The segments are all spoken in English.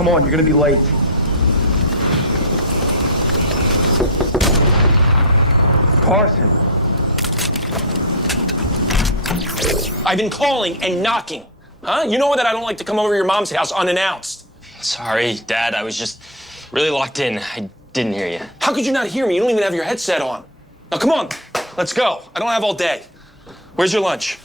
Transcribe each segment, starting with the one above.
come on, you're gonna be late. Carson. I've been calling and knocking. Huh? You know that I don't like to come over to your mom's house unannounced. Sorry, Dad. I was just really locked in. I didn't hear you. How could you not hear me? You don't even have your headset on. Now, come on. Let's go. I don't have all day. Where's your lunch?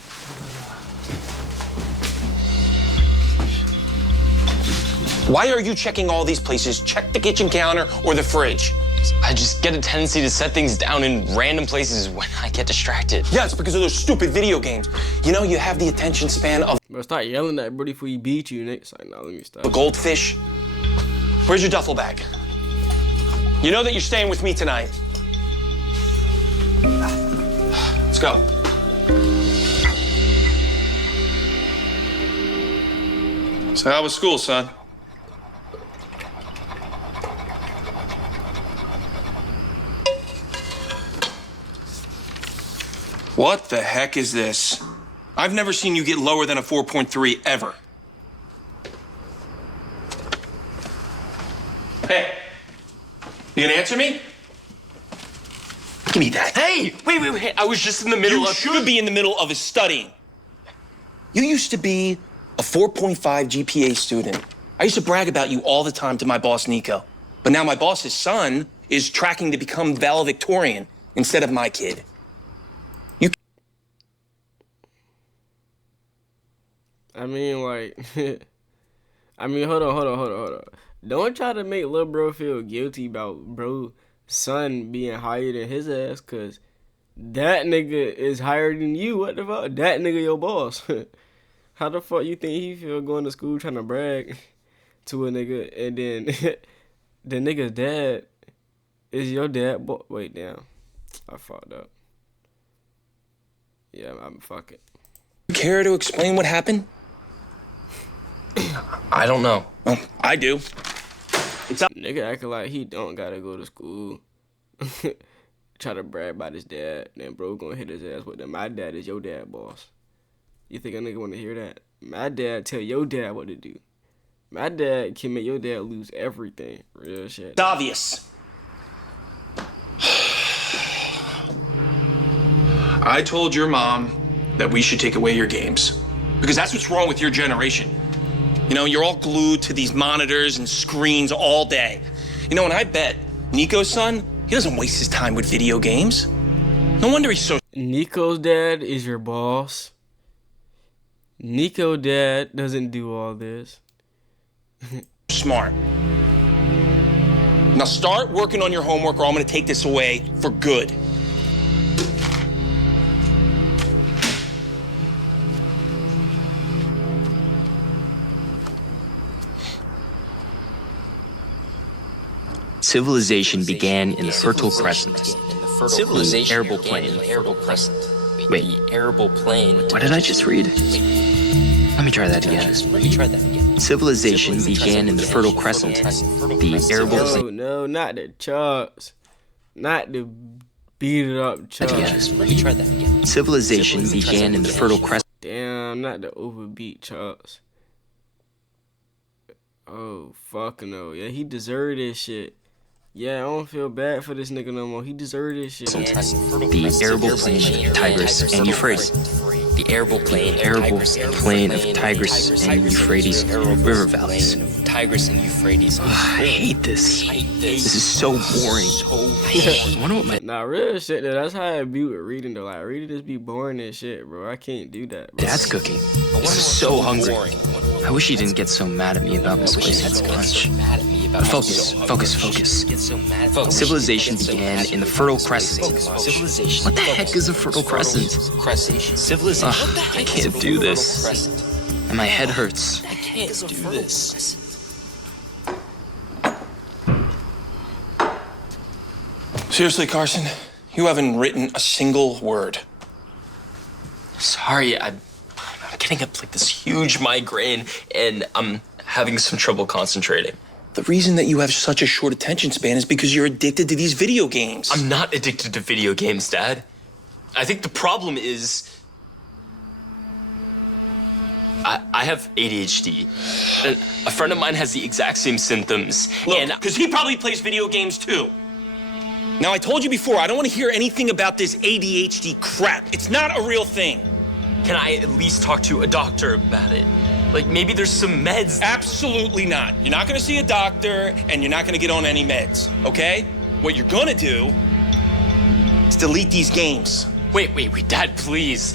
Why are you checking all these places? Check the kitchen counter or the fridge. I just get a tendency to set things down in random places when I get distracted. Yeah, it's because of those stupid video games. You know, you have the attention span of Bro, start yelling at Brody before he beat you, Nick. It's like, nah, let me stop. a goldfish. Where's your duffel bag? You know that you're staying with me tonight. Let's go. So how was school, son? What the heck is this? I've never seen you get lower than a 4.3 ever. Hey, you gonna answer me? Give me that. Hey, wait. I was just in the middle You of... should be in the middle of studying. You used to be a 4.5 GPA student. I used to brag about you all the time to my boss, Nico. But now my boss's son is tracking to become valedictorian instead of my kid. I mean, like, hold on. Don't try to make little bro feel guilty about bro son being higher than his ass, cause that nigga is higher than you. What the fuck? That nigga your boss. How the fuck you think he feel going to school trying to brag to a nigga, and then the nigga's dad is your dad? Wait, damn, I fucked up. Yeah, I'm fucking. Care to explain what happened? I don't know. Well, I do. Nigga acting like he don't gotta go to school. Try to brag about his dad, then bro gonna hit his ass with them. My dad is your dad, boss. You think a nigga wanna hear that? My dad tell your dad what to do. My dad can make your dad lose everything. Real shit. It's obvious. I told your mom that we should take away your games because that's what's wrong with your generation. You know, you're all glued to these monitors and screens all day. You know, and I bet Nico's son, he doesn't waste his time with video games. No wonder he's so Nico's dad is your boss. Nico's dad doesn't do all this. smart. Now start working on your homework or I'm gonna take this away for good. Civilization began in the Fertile Crescent. Civilization Arable began Plain. in the Arable Crescent. Wait. The Arable Plain. What did I just read? Let me try that again. Let me try that again. Civilization began in the Fertile Crescent. The Arable Plain. No, not the Chucks. Not the beat it up Chucks. Let me try that again. Civilization began in the Fertile Crescent. Damn, not the overbeat Chucks. Oh, fuck no. Yeah, he deserved this shit. Yeah, I don't feel bad for this nigga no more. He deserved this shit. The Arable Plain, Tigris, and Euphrates. The Arable Plain, Arable Plain of Tigris and Euphrates river valleys. Tigris and Euphrates. I hate this. This is so boring. I wonder what my... Nah, real shit, though. That's how I be with reading, though. Like, reading just be boring as shit, bro. I can't do that, bro. Dad's cooking. This is so hungry. I wish he didn't get so mad at me about misplacing lunch. Focus. Civilization began in the Fertile Crescent. What the heck is a Fertile Crescent? Civilization. I can't do this. And my head hurts. I can't do this. Seriously, Carson, you haven't written a single word. Sorry, I'm getting up like this huge migraine, and I'm having some trouble concentrating. The reason that you have such a short attention span is because you're addicted to these video games. I'm not addicted to video games, Dad. I think the problem is... I have ADHD. And a friend of mine has the exact same symptoms. And Because he probably plays video games too. Now, I told you before, I don't want to hear anything about this ADHD crap. It's not a real thing. can I at least talk to a doctor about it? Like, maybe there's some meds. Absolutely not. You're not going to see a doctor, and you're not going to get on any meds, okay? What you're going to do is delete these games. Wait, Dad, please.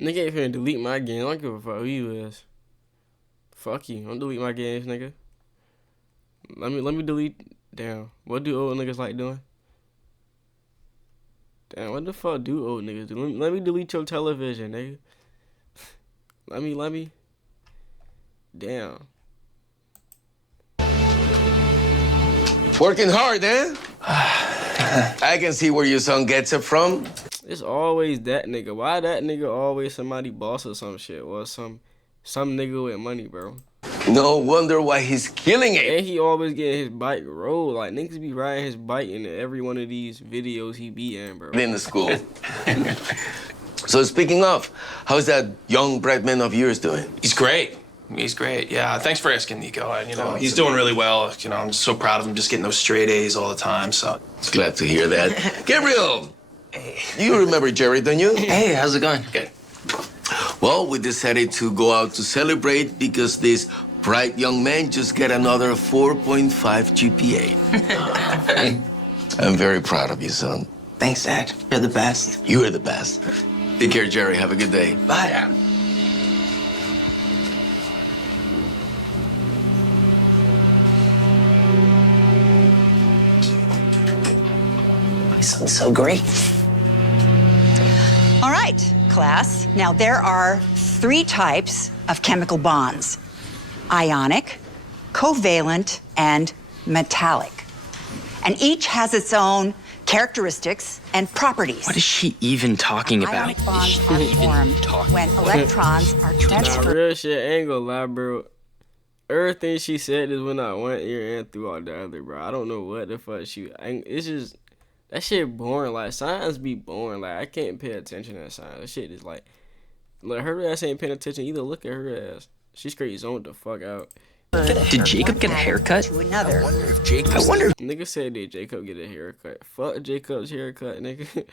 Nigga ain't finna delete my game. I don't give a fuck who you is. Fuck you. Don't delete my games, nigga. Let me delete. Damn. What do old niggas like doing? Damn, what the fuck do old niggas do? Let me delete your television, nigga. Let me. Damn. Working hard, eh? I can see where your son gets it from. It's always that nigga. Why that nigga always somebody boss or some shit? Or some nigga with money, bro. No wonder why he's killing it. And he always getting his bike rolled. Like, niggas be riding his bike in every one of these videos he be in, bro. In the school. So speaking of, how's that young bright man of yours doing? He's great. He's great. Yeah, thanks for asking, Nico. He's doing really well. I'm just so proud of him, just getting those straight A's all the time. So Glad to hear that. Gabriel, you remember Jerry, don't you? Hey, how's it going? good. Well, we decided to go out to celebrate because this bright young man just got another 4.5 GPA. I'm very proud of you, son. Thanks, Dad. You're the best. You are the best. Take care, Jerry. Have a good day. Bye. My son's so great. All right, class. Now, there are 3 types of chemical bonds: ionic, covalent, and metallic. And each has its own characteristics and properties. What is she even talking about? Ionic bonds are formed when electrons are Nah, transferred. real shit, I ain't gonna lie, bro. Everything she said is when I went ear and throughout the other, bro. I don't know what the fuck it's just, that shit boring. Like, science be boring. Like, I can't pay attention to science. That shit is like her ass ain't paying attention either. Look at her ass. She's straight zoned the fuck out. Did Jacob get a haircut? To another. I wonder if Nigga said, did Jacob get a haircut? Fuck Jacob's haircut, nigga.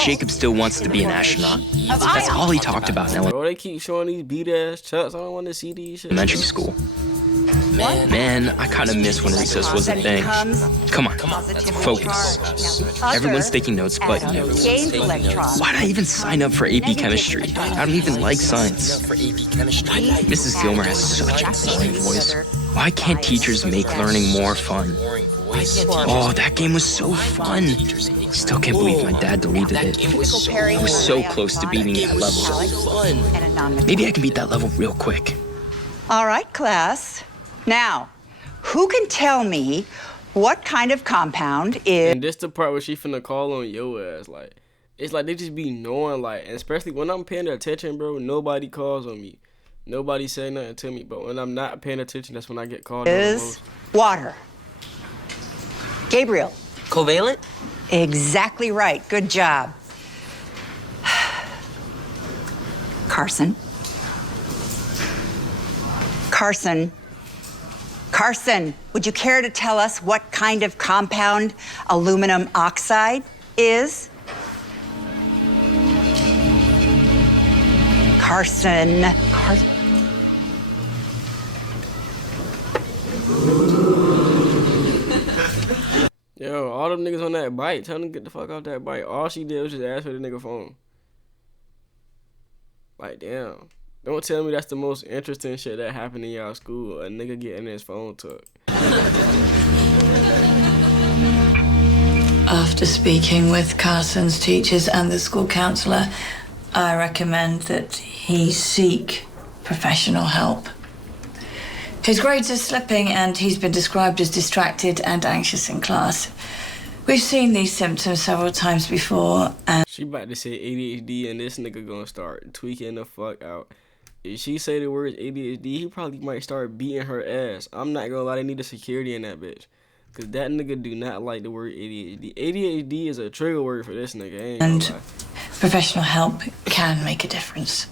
Jacob still wants to be an astronaut. That's all he talked about in Bro, they keep showing these beat ass chucks. I don't want to see these shit. elementary school. Man, I kind of miss when recess was a thing. Come on, focus. Everyone's taking notes but you. Gains electrons. Why'd I even sign up for AP Chemistry? I don't even like science. For AP chemistry. Mrs. Gilmer has such a boring voice. Why can't teachers make learning more fun? Boring voice. Oh, that game was so fun. Still can't believe my dad deleted it. It was so I was so close to beating that level. And a non-metallic. Maybe I can beat that level real quick. All right, class. Now, who can tell me what kind of compound is And this the part where she finna call on your ass. Like, it's like they just be knowing, like, and especially when I'm paying attention, bro, nobody calls on me. Nobody say nothing to me. But when I'm not paying attention, that's when I get called on the most. water? Gabriel. Covalent? Exactly right. Good job. Carson. Carson, would you care to tell us what kind of compound aluminum oxide is? Carson. Yo, all them niggas on that bike, tell them to get the fuck off that bike. All she did was just ask for the nigga phone. Like, damn. Don't tell me that's the most interesting shit that happened in y'all school. A nigga getting his phone took. After speaking with Carson's teachers and the school counsellor, I recommend that he seek professional help. His grades are slipping and he's been described as distracted and anxious in class. We've seen these symptoms several times before and She about to say ADHD and this nigga gonna start tweaking the fuck out. If she say the words ADHD, he probably might start beating her ass. I'm not gonna lie, they need a security in that bitch. Cause that nigga do not like the word ADHD. ADHD is a trigger word for this nigga. I ain't And gonna lie. professional help can make a difference.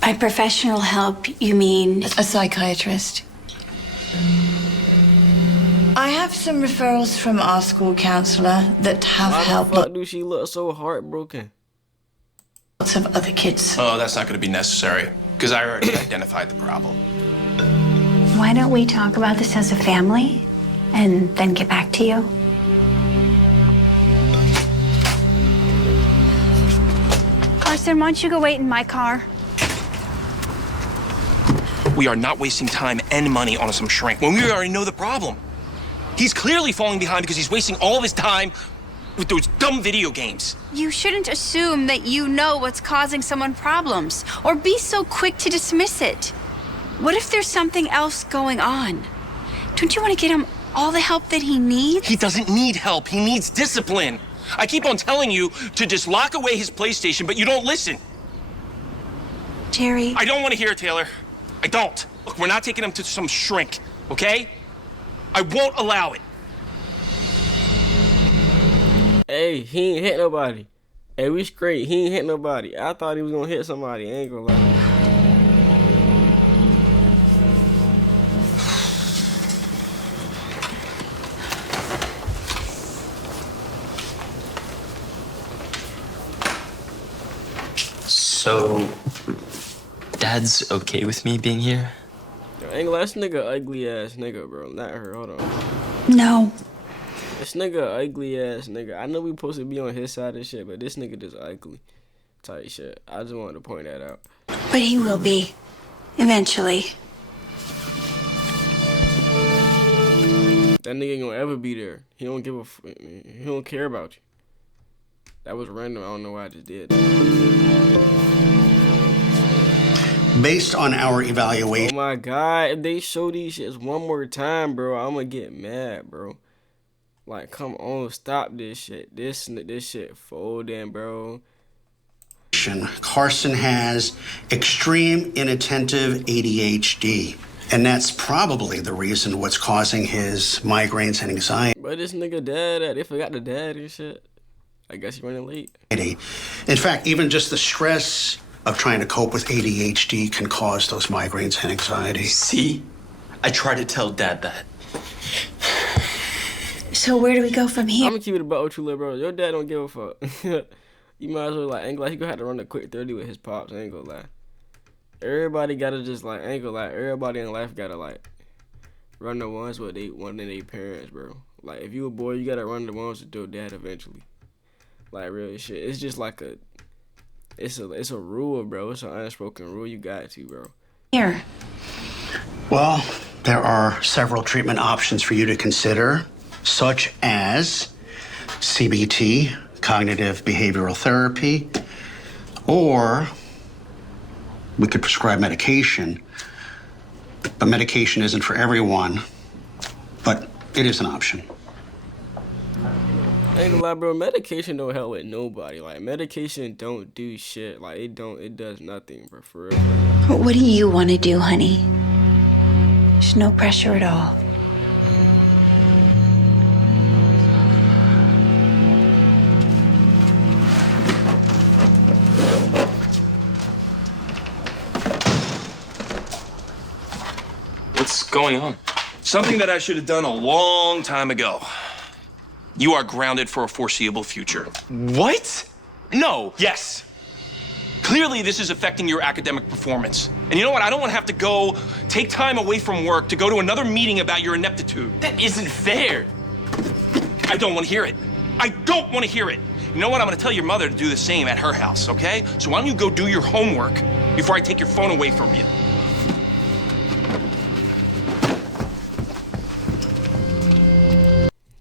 By professional help, you mean? A psychiatrist. I have some referrals from our school counselor that have Why helped the fuck do she look so heartbroken? lots of other kids. Oh, that's not going to be necessary because I already identified the problem. Why don't we talk about this as a family and then get back to you? Carson, why don't you go wait in my car? We are not wasting time and money on some shrink when we already know the problem. He's clearly falling behind because he's wasting all of his time with those dumb video games. You shouldn't assume that you know what's causing someone problems or be so quick to dismiss it. What if there's something else going on? Don't you want to get him all the help that he needs? He doesn't need help. He needs discipline. I keep on telling you to just lock away his PlayStation, but you don't listen. Jerry. I don't want to hear it, Taylor. I don't. Look, we're not taking him to some shrink, okay? I won't allow it. Hey, he ain't hit nobody. Hey, we straight. He ain't hit nobody. I thought he was gonna hit somebody. I ain't gonna lie. So, Dad's okay with me being here? Yo, ain't gonna lie, this nigga ugly ass nigga, bro. Not her. Hold on. No. This nigga ugly ass nigga. I know we supposed to be on his side of shit, but this nigga just ugly. Type shit. I just wanted to point that out. But he will be. Eventually. That nigga ain't gonna ever be there. He don't give a he don't care about you. That was random. I don't know why I just did that. Based on our evaluation. Oh my God, if they show these shits one more time, bro, I'm gonna get mad, bro. Like, come on, stop this shit. This shit folding, bro. Carson has extreme inattentive ADHD, and that's probably the reason what's causing his migraines and anxiety. But this nigga dad, they forgot the dad and shit. I guess he running late. In fact, even just the stress of trying to cope with ADHD can cause those migraines and anxiety. See? I try to tell Dad that. So where do we go from here? I'm gonna keep it about with you, little bro. Your dad don't give a fuck. You might as well, like, ain't gonna lie, he gonna have to run a quick 30 with his pops, I ain't gonna lie. Everybody gotta just, like, ain't gonna lie, everybody in life gotta, like, run the ones with one of their parents, bro. Like, if you a boy, you gotta run the ones with your dad eventually. Like, real shit. It's just like it's a rule, bro. It's an unspoken rule. You got to, bro. Here. Well, there are several treatment options for you to consider, such as CBT, cognitive behavioral therapy, or we could prescribe medication. But medication isn't for everyone, but it is an option. I ain't gonna lie, bro. Medication don't help with nobody. Like, medication don't do shit. Like, it does nothing, bro. For real. What do you want to do, honey? There's no pressure at all. What's going on? Something that I should have done a long time ago. You are grounded for a foreseeable future. What? No. Yes. Clearly, this is affecting your academic performance. And you know what? I don't want to have to go take time away from work to go to another meeting about your ineptitude. That isn't fair. I don't want to hear it. I don't want to hear it. You know what? I'm going to tell your mother to do the same at her house, okay? So why don't you go do your homework before I take your phone away from you?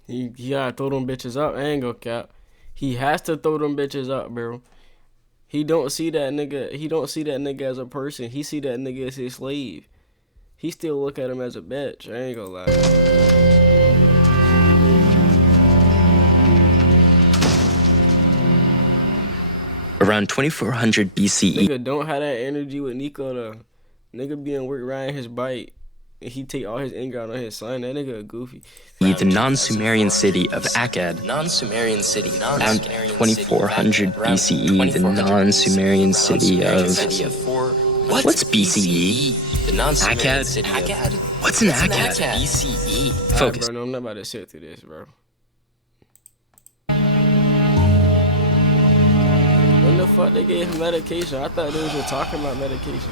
He gotta throw them bitches up. I ain't gonna cap. He has to throw them bitches up, bro. He don't see that nigga. He don't see that nigga as a person. He see that nigga as his slave. He still look at him as a bitch. I ain't gonna lie. Around 2400 BCE. Nigga don't have that energy with Nico though. Nigga be in work riding his bike. he take all his anger out on his son. That nigga a goofy. The non-Sumerian city of Akkad. Non-Sumerian city. Around 2400 BCE, the non-Sumerian city of... What's BCE? The non-Sumerian Akkad? city. Akkad. What's an Akkad? BCE. Focus. Bro, no, I'm not about to sit through this, bro. When the fuck they gave him medication? I thought they was just talking about medication.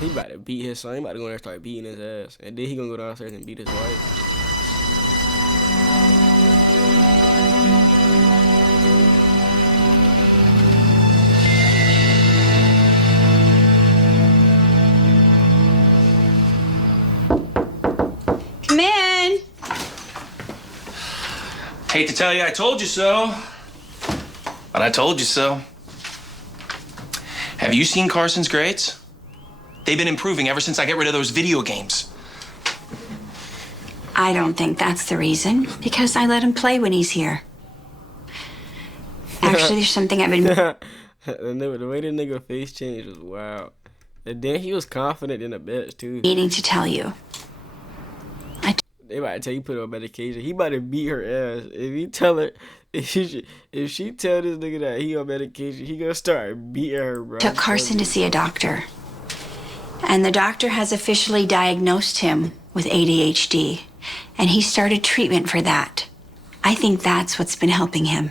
He about to beat his son. He about to go there and start beating his ass. And then he gonna go downstairs and beat his wife. Come in. Hate to tell you I told you so, but I told you so. Have you seen Carson's grades? They've been improving ever since I got rid of those video games. I don't think that's the reason, because I let him play when he's here. Actually, there's something I've been... The way the nigga face changed was wild. And then he was confident in the bitch, too. meaning to tell you. They about to tell you put on medication. He about to beat her ass. If he tell her, if she tell this nigga that he on medication, he gonna start beating her, bro. Took Carson to see a doctor. And the doctor has officially diagnosed him with ADHD. And he started treatment for that. I think that's what's been helping him.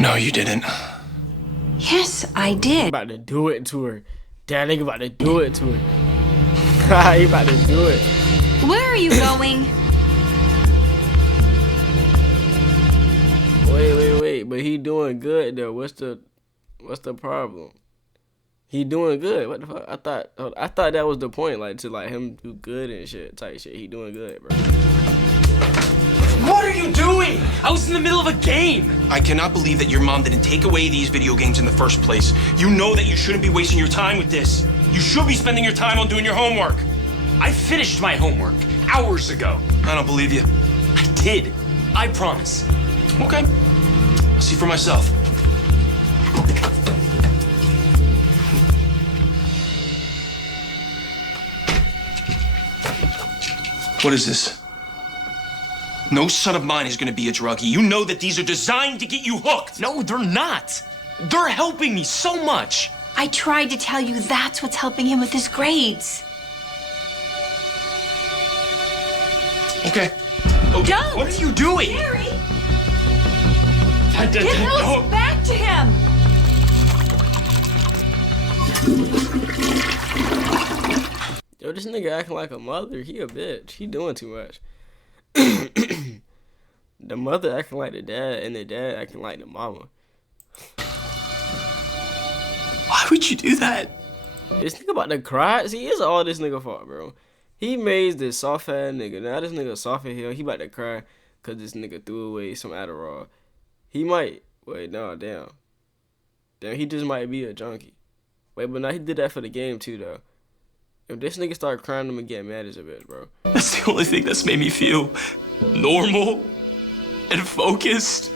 No, you didn't. Yes, I did. About to do it to her. That nigga about to do it to her. He about to do it. Where are you going? Wait. But he doing good though. What's the problem? He doing good. What the fuck? I thought that was the point, like to like him do good and shit type shit. He doing good, bro. What are you doing? I was in the middle of a game. I cannot believe that your mom didn't take away these video games in the first place. You know that you shouldn't be wasting your time with this. You should be spending your time on doing your homework. I finished my homework hours ago. I don't believe you. I did. I promise. Okay. I'll see for myself. What is this? No son of mine is gonna be a druggie. You know that these are designed to get you hooked. No, they're not. They're helping me so much. I tried to tell you that's what's helping him with his grades. Okay. Don't! What are you doing? Gary! Get those back to him! Yo, this nigga acting like a mother. He a bitch. He doing too much. The mother acting like the dad, and the dad acting like the mama. Why would you do that? This nigga about to cry. See, it's all this nigga fault, bro. He made this soft ass nigga. Now this nigga soft as hell. He about to cry because this nigga threw away some Adderall. He might. Wait, no, damn. Damn, he just might be a junkie. Wait, but now he did that for the game too, though. If this nigga start crying, I'm gonna get mad as a bitch, bro. That's the only thing that's made me feel normal and focused.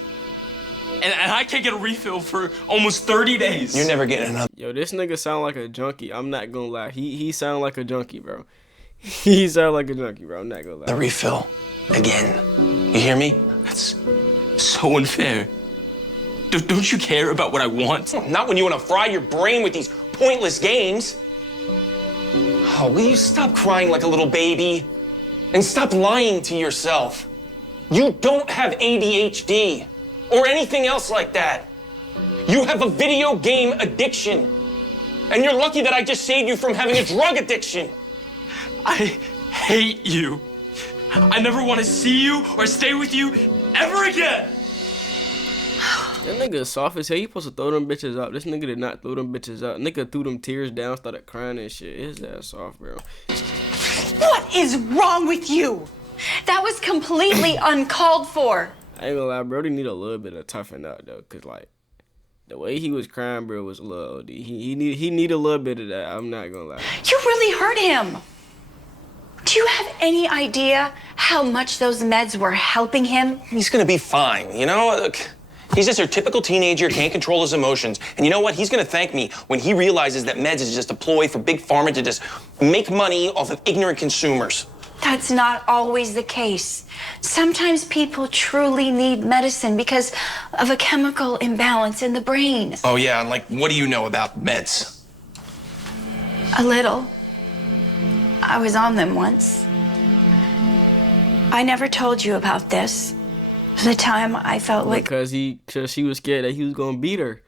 And I can't get a refill for almost 30 days. You're never getting another. Yo, this nigga sound like a junkie. I'm not gonna lie. He sound like a junkie, bro. He sound like a junkie, bro. I'm not gonna lie. The refill. Again. You hear me? That's so unfair. Don't you care about what I want? Not when you want to fry your brain with these pointless games. Oh, will you stop crying like a little baby? And stop lying to yourself. You don't have ADHD or anything else like that. You have a video game addiction. And you're lucky that I just saved you from having a drug addiction. I hate you. I never want to see you or stay with you ever again. That nigga soft as hell. He supposed to throw them bitches up. This nigga did not throw them bitches up. Nigga threw them tears down, started crying and shit. His ass soft, bro. What is wrong with you? That was completely uncalled for. I ain't gonna lie, Brody need a little bit of toughen up though, cause like the way he was crying, bro, was a little OD. He need a little bit of that. I'm not gonna lie. You really hurt him. Do you have any idea how much those meds were helping him? He's gonna be fine, you know? Look, He's just your typical teenager, can't control his emotions. And you know what? He's gonna thank me when he realizes that meds is just a ploy for Big Pharma to just make money off of ignorant consumers. That's not always the case. Sometimes people truly need medicine because of a chemical imbalance in the brain. Oh yeah, and like, what do you know about meds? A little. I was on them once. I never told you about this. The time I felt like... Because she was scared that he was going to beat her.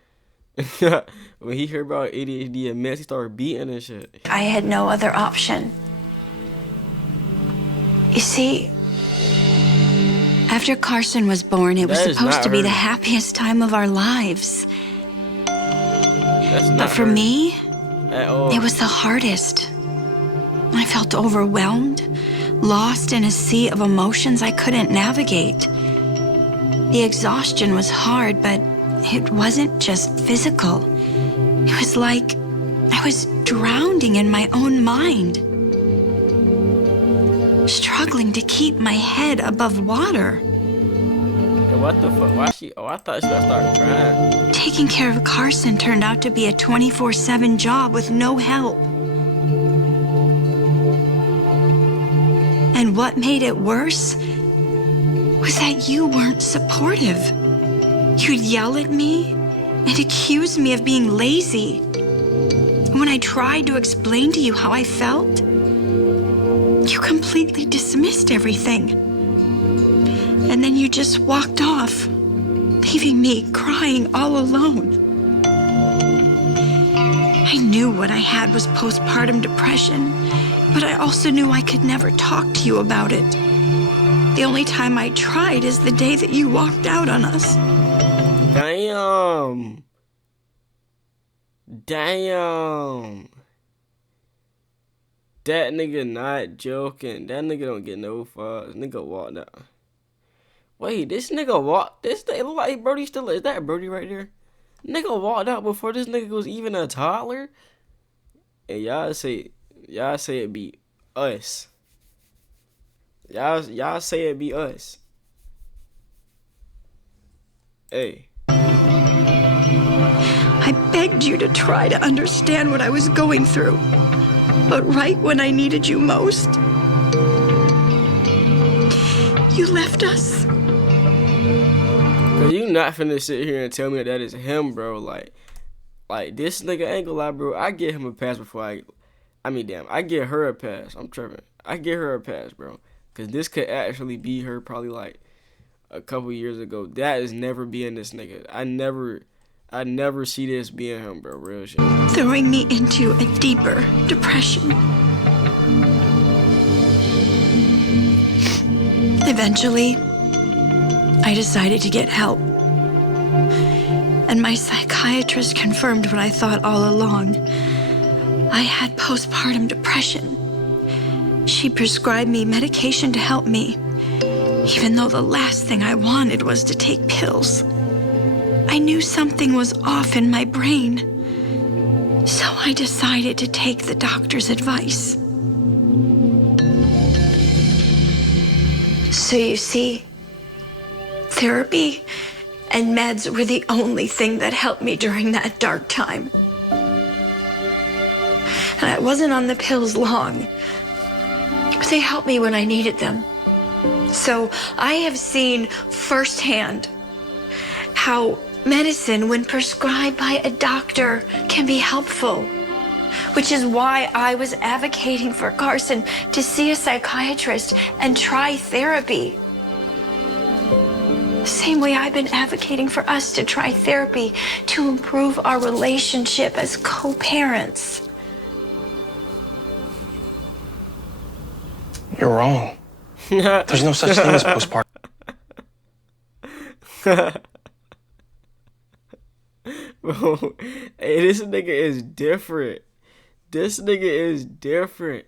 When he heard about ADHD and meds, he started beating and shit. I had no other option. You see, after Carson was born, it was supposed to be the happiest time of our lives. But for me, it was the hardest. I felt overwhelmed, lost in a sea of emotions I couldn't navigate. The exhaustion was hard, but it wasn't just physical. It was like I was drowning in my own mind, struggling to keep my head above water. What the fuck? Why she? Oh, I thought she was gonna start crying. Taking care of Carson turned out to be a 24/7 job with no help. And what made it worse was that you weren't supportive. You'd yell at me and accuse me of being lazy. When I tried to explain to you how I felt, you completely dismissed everything. And then you just walked off, leaving me crying all alone. I knew what I had was postpartum depression, but I also knew I could never talk to you about it. The only time I tried is the day that you walked out on us. Damn. Damn. That nigga not joking. That nigga don't get no fucks. Nigga walked out. Wait, this nigga walked. This nigga look like Brody still. Is that Brody right there? Nigga walked out before this nigga was even a toddler. And y'all say it be us. Y'all say it be us. Hey. I begged you to try to understand what I was going through. But right when I needed you most, you left us. Cause you not finna sit here and tell me that is him, bro. Like this nigga ain't gonna lie, bro. I get him a pass before I get her a pass. I'm tripping. I get her a pass, bro. Cause this could actually be her probably like a couple years ago. That is never being this nigga. I never see this being him, bro. Real shit. Throwing me into a deeper depression. Eventually, I decided to get help. And my psychiatrist confirmed what I thought all along. I had postpartum depression. She prescribed me medication to help me, even though the last thing I wanted was to take pills. I knew something was off in my brain, so I decided to take the doctor's advice. So you see, therapy and meds were the only thing that helped me during that dark time. And I wasn't on the pills long, but they helped me when I needed them. So I have seen firsthand how medicine, when prescribed by a doctor, can be helpful, which is why I was advocating for Carson to see a psychiatrist and try therapy. The same way I've been advocating for us to try therapy to improve our relationship as co-parents. You're wrong. There's no such thing as postpartum. Bro, hey, this nigga is different. This nigga is different.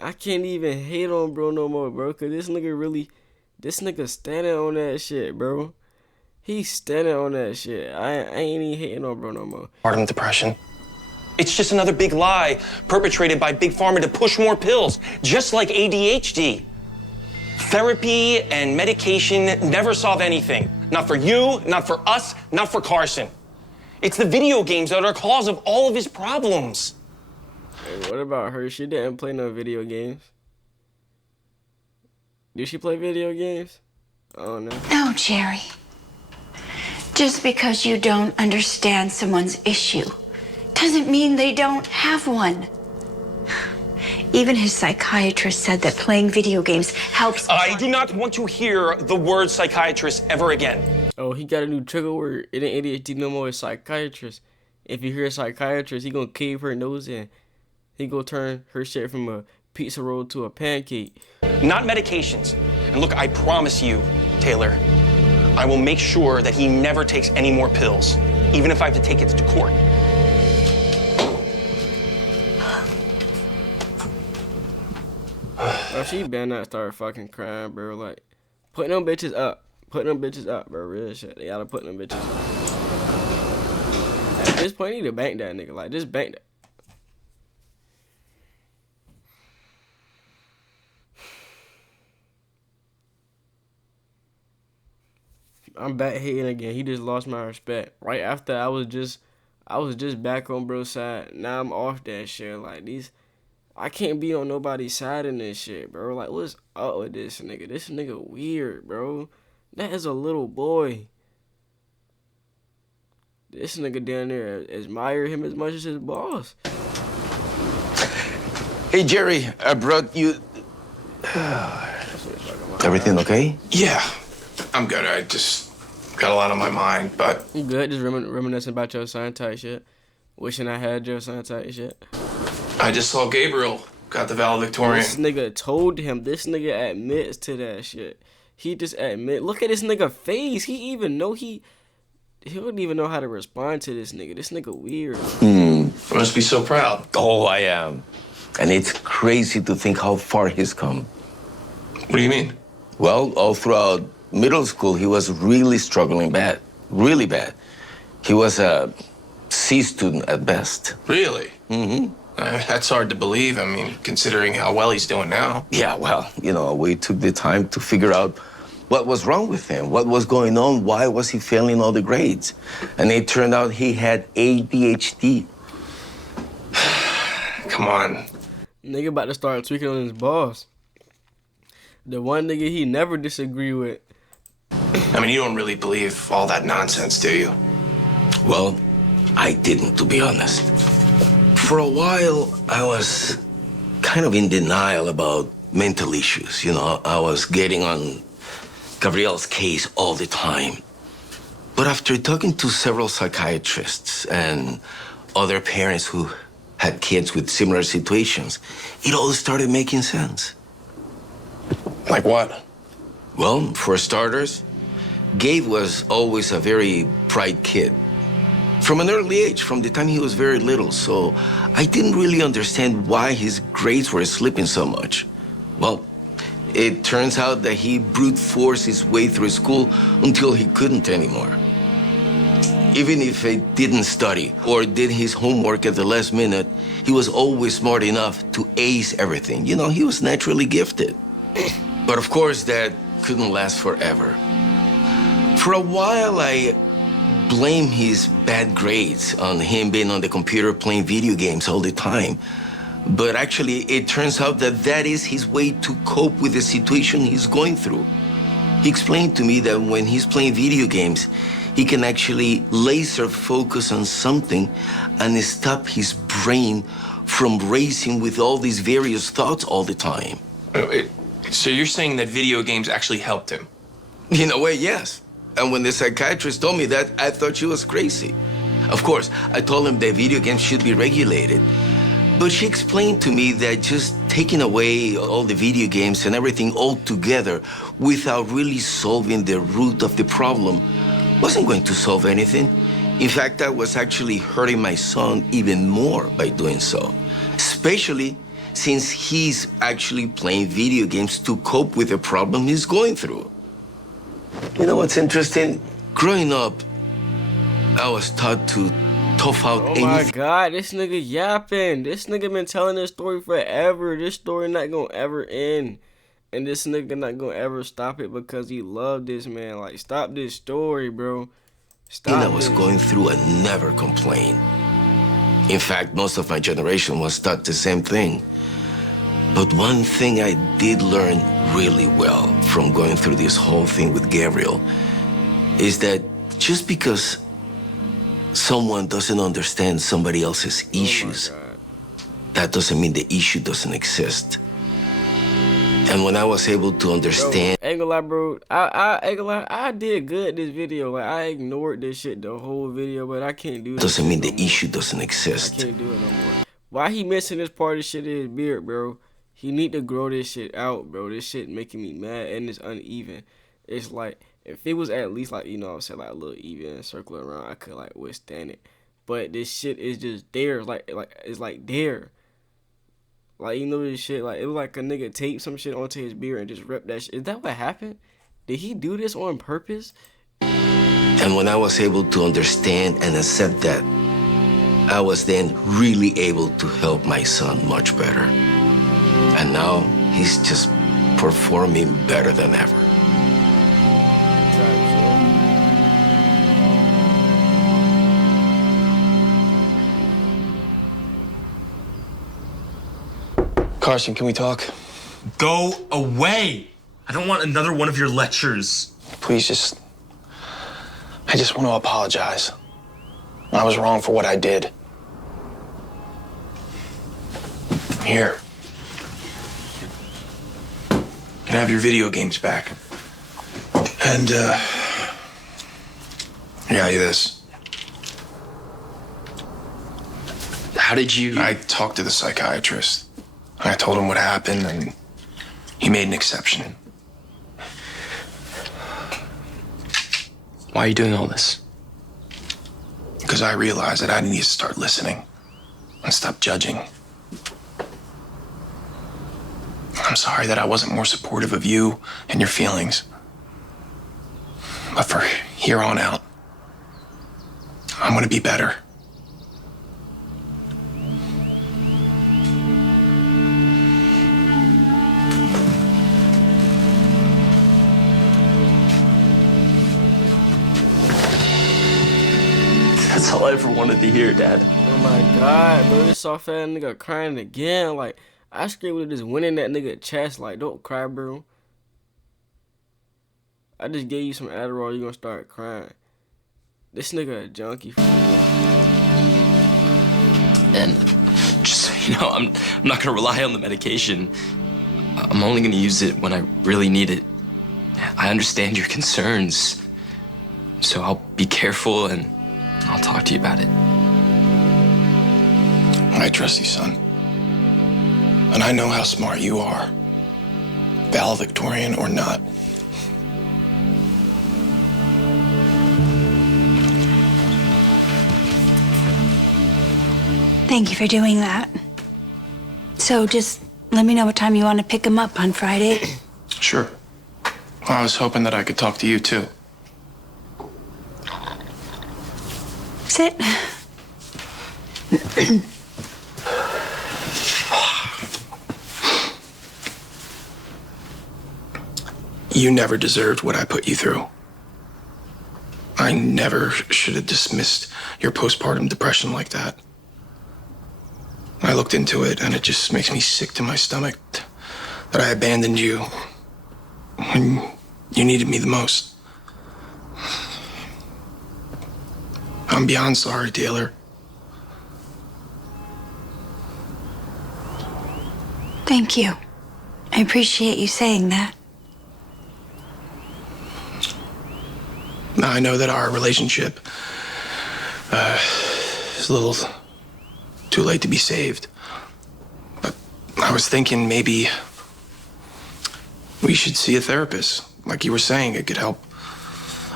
I can't even hate on bro no more, bro. Cause this nigga standing on that shit, bro. He's standing on that shit. I ain't even hating on bro no more. Postpartum depression. It's just another big lie perpetrated by Big Pharma to push more pills, just like ADHD. Therapy and medication never solve anything. Not for you, not for us, not for Carson. It's the video games that are the cause of all of his problems. Hey, what about her? She didn't play no video games. Did she play video games? I don't know. No, Jerry. Just because you don't understand someone's issue doesn't mean they don't have one. Even his psychiatrist said that playing video games helps. I do not want to hear the word psychiatrist ever again. Oh, he got a new trigger word. It ain't ADHD no more. It's psychiatrist. If you hear a psychiatrist, he gonna cave her nose in. He gonna turn her shit from a pizza roll to a pancake. Not medications. And look, I promise you, Taylor, I will make sure that he never takes any more pills, even if I have to take it to court. Oh, she better not start fucking crying, bro. Like, putting them bitches up. Putting them bitches up, bro. Real shit. They gotta put them bitches up. At this point, you need to bank that nigga. Like, just bank that. I'm back hating again. He just lost my respect. Right after I was just back on bro's side. Now I'm off that shit. Like, I can't be on nobody's side in this shit, bro. Like, what's up with this nigga? This nigga weird, bro. That is a little boy. This nigga down there admire him as much as his boss. Hey, Jerry, I brought you... Everything okay? Yeah, I'm good. I just got a lot on my mind, but... You good? Just reminiscing about your son type shit. Wishing I had your son type shit. I just saw Gabriel got the valedictorian. This nigga told him. This nigga admits to that shit. He just admit. Look at this nigga face. He even know he don't even know how to respond to this nigga. This nigga weird. You must be so proud. Oh, I am. And it's crazy to think how far he's come. What do you mean? Well, all throughout middle school, he was really struggling bad. Really bad. He was a C student at best. Really? Mm-hmm. That's hard to believe. I mean, considering how well he's doing now. Yeah, well, we took the time to figure out what was wrong with him, what was going on, why was he failing all the grades. And it turned out he had ADHD. Come on. Nigga about to start tweaking on his boss. The one nigga he never disagree with. I mean, you don't really believe all that nonsense, do you? Well, I didn't, to be honest. For a while, I was kind of in denial about mental issues. I was getting on Gabriel's case all the time. But after talking to several psychiatrists and other parents who had kids with similar situations, it all started making sense. Like what? Well, for starters, Gabe was always a very bright kid. From an early age, from the time he was very little, so I didn't really understand why his grades were slipping so much. Well, it turns out that he brute forced his way through school until he couldn't anymore. Even if he didn't study or did his homework at the last minute, he was always smart enough to ace everything. He was naturally gifted. But of course, that couldn't last forever. For a while, I blamed his bad grades on him being on the computer playing video games all the time. But actually, it turns out that is his way to cope with the situation he's going through. He explained to me that when he's playing video games, he can actually laser focus on something and stop his brain from racing with all these various thoughts all the time. So you're saying that video games actually helped him? In a way, yes. And when the psychiatrist told me that, I thought she was crazy. Of course, I told him that video games should be regulated. But she explained to me that just taking away all the video games and everything altogether without really solving the root of the problem wasn't going to solve anything. In fact, I was actually hurting my son even more by doing so, especially since he's actually playing video games to cope with the problem he's going through. You know what's interesting? Growing up, I was taught to tough out anything. Oh my God, this nigga yapping. This nigga been telling this story forever. This story not gonna ever end And this nigga not gonna ever stop it because he loved this man. Like, stop this story, bro. Stop I was going through and never complained. In fact, most of my generation was taught the same thing. But one thing I did learn really well from going through this whole thing with Gabriel is that just because someone doesn't understand somebody else's issues, that doesn't mean the issue doesn't exist. And when I was able to understand... Bro, ain't gonna lie, bro. I ain't gonna lie. I did good this video. Like, I ignored this shit the whole video, but I can't do that. Doesn't mean the issue doesn't exist. I can't do it no more. Why he missing this part of shit in his beard, bro? He need to grow this shit out, bro. This shit making me mad and it's uneven. It's like, if it was at least like, you know what I'm saying, like a little even circle around, I could like withstand it. But this shit is just there. It's like there. Like, you know this shit, like, it was like a nigga taped some shit onto his beard and just ripped that shit. Is that what happened? Did he do this on purpose? And when I was able to understand and accept that, I was then really able to help my son much better. And now he's just performing better than ever. Carson, can we talk? Go away! I don't want another one of your lectures. Please I just want to apologize. I was wrong for what I did. Here. You can have your video games back. And, yeah, this. How did you... I talked to the psychiatrist. I told him what happened, and he made an exception. Why are you doing all this? Because I realized that I need to start listening and stop judging. I'm sorry that I wasn't more supportive of you and your feelings. But for here on out, I'm gonna be better. That's all I ever wanted to hear, Dad. Oh my God, bro, this soft ass nigga crying again. Like, I straight would have just went in that nigga chest. Like, don't cry, bro. I just gave you some Adderall, you gonna start crying. This nigga a junkie for real. And just so you know, I'm not gonna rely on the medication. I'm only gonna use it when I really need it. I understand your concerns, so I'll be careful and I'll talk to you about it. I trust you, son. And I know how smart you are, valedictorian or not. Thank you for doing that. So just let me know what time you want to pick him up on Friday. Sure. I was hoping that I could talk to you, too. Sit. You never deserved what I put you through. I never should have dismissed your postpartum depression like that. I looked into it, and it just makes me sick to my stomach that I abandoned you when you needed me the most. I'm beyond sorry, Taylor. Thank you. I appreciate you saying that. Now, I know that our relationship is a little too late to be saved. But I was thinking maybe we should see a therapist. Like you were saying, it could help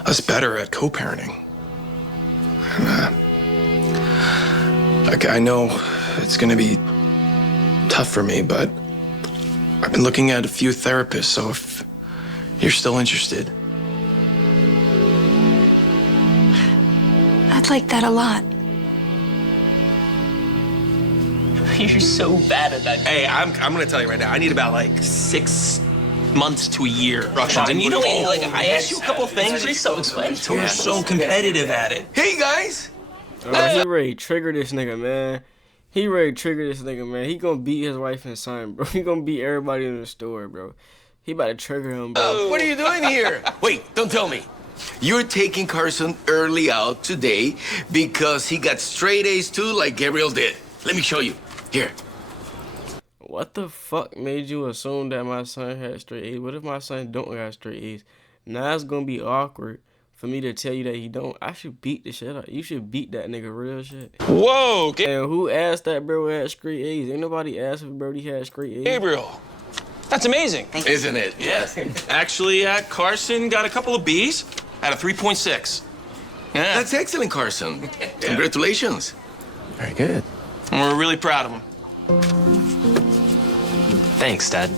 us better at co-parenting. I know it's gonna be tough for me, but I've been looking at a few therapists, so if you're still interested. I'd like that a lot. You're so bad at that. Hey, I'm gonna tell you right now, I need about like 6 months to a year instructions. And you know, like, I asked you a couple things. It's self-explanatory. You're so competitive at it. Hey, guys. He ready to trigger this nigga, man. He ready to trigger this nigga, man. He gonna beat his wife and son, bro. He gonna beat everybody in the store, bro. He about to trigger him, bro. What are you doing here? Wait, don't tell me. You're taking Carson early out today because he got straight A's too, like Gabriel did. Let me show you. Here. What the fuck made you assume that my son had straight A's? What if my son don't got straight A's? Now it's gonna be awkward for me to tell you that he don't. I should beat the shit out. You should beat that nigga real shit. Whoa, And who asked that bro had straight A's? Ain't nobody asked if Brody had straight A's. Gabriel. That's amazing. Isn't it? Yes. Actually, Carson got a couple of B's out of 3.6. Yeah. That's excellent, Carson. Congratulations. Very good. And we're really proud of him. Thanks, Dad.